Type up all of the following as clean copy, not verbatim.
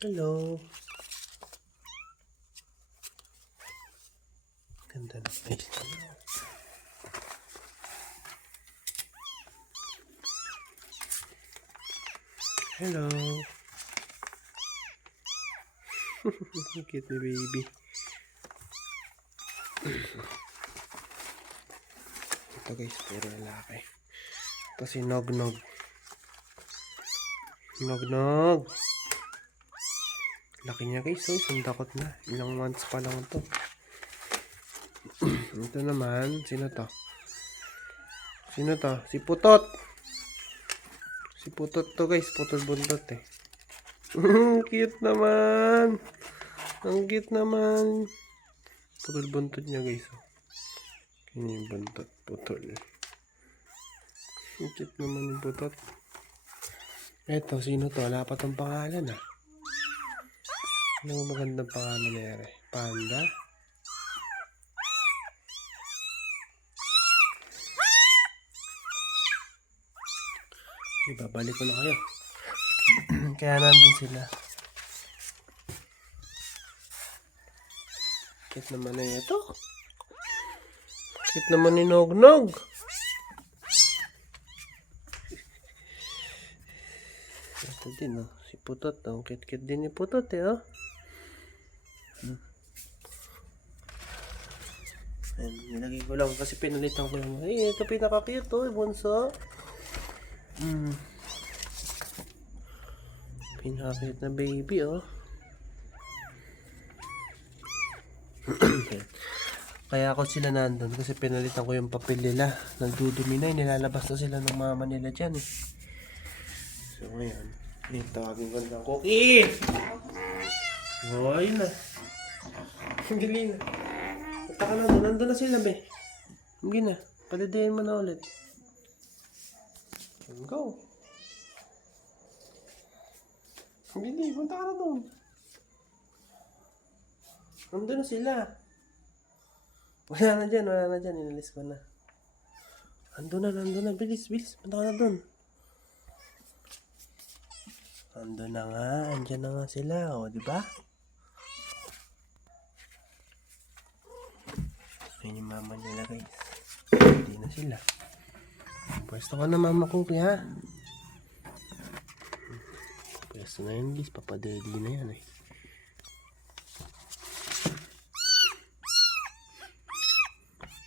Hello. Ganda ng face niya. Hello. Cute ni baby. Ito guys, puro lalaki. Ito si Nog-Nog. Nog-Nog. Laki niya guys, so sundakot na. Ilang months pa lang to. Ito naman, sino to? Sino to? Si Putot. Si Putot to guys, putol buntot eh. Cute naman. Ang cute naman. Putol buntot niya guys. Kanya yung buntot, putol. Ang cute naman yung putot. Eto, sino to? Wala pa tong pangalan ah. Ano mo magandang pangalan na yari? Panda? Ibabalik ko na kayo. Kaya nandun sila. Cute naman na ito. Cute naman ni Nog-Nog. Ito din oh. Si Putot oh. Cute din ni Putot eh oh. Ayan, nilagay ko lang kasi pinalitan ko lang. Ay, ito pinaka-cute oh. Bunso. Pinaka-cute na baby oh. Kaya ako sila nandun kasi pinalitan ko yung papel nila. Nagdudumi na, nilalabas na sila ng mama nila dyan eh. So ngayon, tawagin ko ng Cookie! Oh, ayun na. Dali na. Punta ka na doon, nandun na sila be. Hindi na, palidayin mo na ulit. Go! Hindi, punta ka na doon. Nandun na sila. Wala na dyan, inalis ko na. Nandun na, bilis, punta ka na doon. Nandun na nga, andyan na nga sila, o, di ba? Ayun yung mama nila guys. Hindi na sila. Pwesto ka na mama Cookie ha. Pwesto na yun guys, papadeli na yan eh.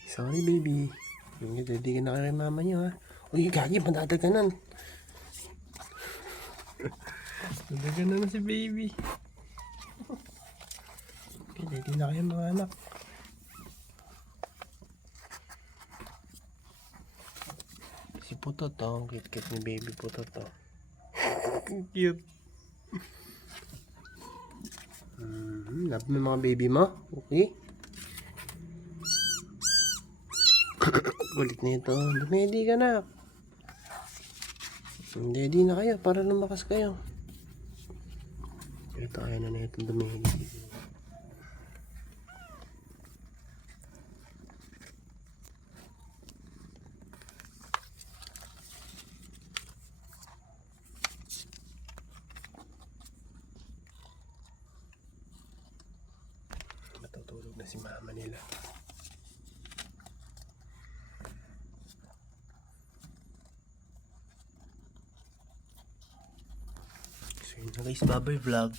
Sorry baby. Hindi ka na kay mama niyo ha. Uy gagi, madadaganan. Madadaganan na si baby. Hindi na kayo mga anak. Si Putot oh, cute ni baby Putot oh. Cute. Love mo mga baby mo? Okay. Ulit na ito. Dumedi ka na. Dumedi na kayo para lumakas kayo. Ito kaya na ito dumedi. Matutulog na si mama nila. So yun na guys, bye-bye vlog.